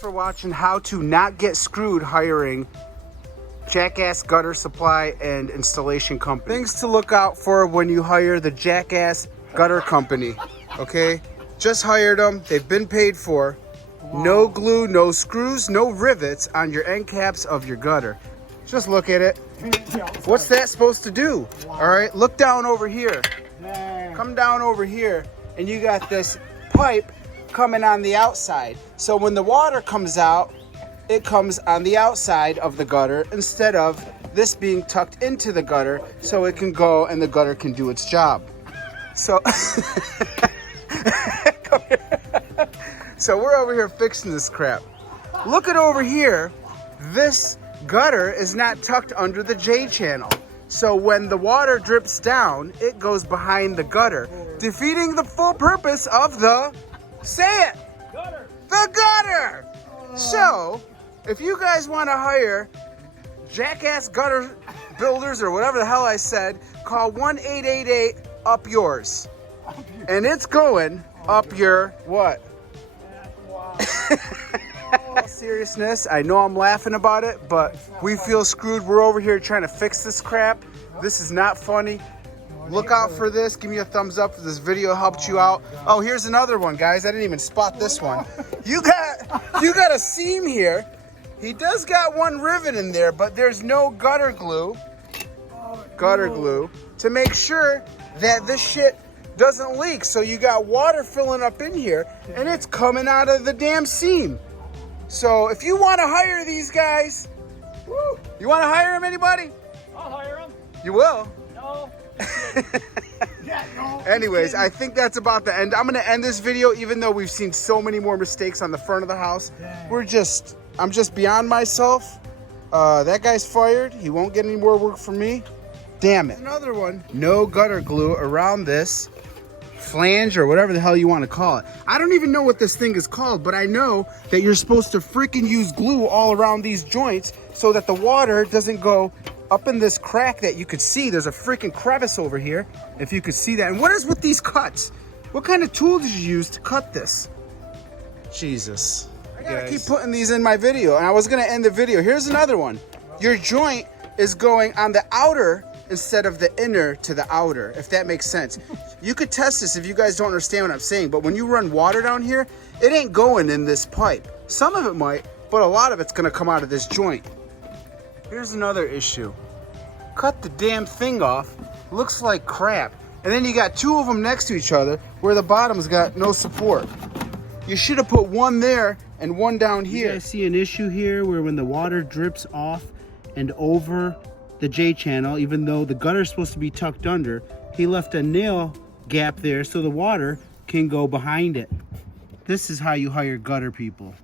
for watching how to not get screwed hiring Jackass Gutter Supply and Installation Company. Things to look out for when you hire the Jackass Gutter Company, okay? Just hired them, they've been paid for. No glue, no screws, no rivets on your end caps of your gutter. Just look at it. What's that supposed to do? All right, look down over here. Come down over here, and you got this pipe coming on the outside. So when the water comes out, it comes on the outside of the gutter instead of this being tucked into the gutter so it can go and the gutter can do its job. So, so we're over here fixing this crap. Look at over here. This gutter is not tucked under the J channel. So when the water drips down, it goes behind the gutter, defeating the full purpose of the, say it, gutter. The gutter. So if you guys want to hire Jackass Gutter Builders or whatever the hell I said, call 1-888-UP-YOURS. And it's going up your what? All seriousness, I know I'm laughing about it, but we feel screwed. We're over here trying to fix this crap. This is not funny. Look out for this. Give me a thumbs up if this video helped you out. Oh, here's another one, guys. I didn't even spot this one. You got a seam here. He does got one rivet in there, but there's no gutter glue to make sure that this shit doesn't leak. So you got water filling up in here and it's coming out of the damn seam. So if you want to hire these guys, you want to hire them, anybody? I'll hire them. You will? No. Anyways, I think that's about the end. I'm going to end this video even though we've seen so many more mistakes on the front of the house. I'm just beyond myself. That guy's fired. He won't get any more work from me. Damn it. Another one. No gutter glue around this flange or whatever the hell you want to call it. I don't even know what this thing is called, but I know that you're supposed to freaking use glue all around these joints so that the water doesn't go up in this crack that you could see. There's a freaking crevice over here, if you could see that. And what is with these cuts? What kind of tool did you use to cut this? Jesus. I gotta keep putting these in my video, and I was gonna end the video. Here's another one. Your joint is going on the outer instead of the inner to the outer, if that makes sense. You could test this if you guys don't understand what I'm saying, but when you run water down here, it ain't going in this pipe. Some of it might, but a lot of it's gonna come out of this joint. Here's another issue. Cut the damn thing off, looks like crap. And then you got two of them next to each other where the bottom's got no support. You should have put one there and one down here. You guys see an issue here where when the water drips off and over the J channel, even though the gutter's supposed to be tucked under, he left a nail gap there so the water can go behind it. This is how you hire gutter people.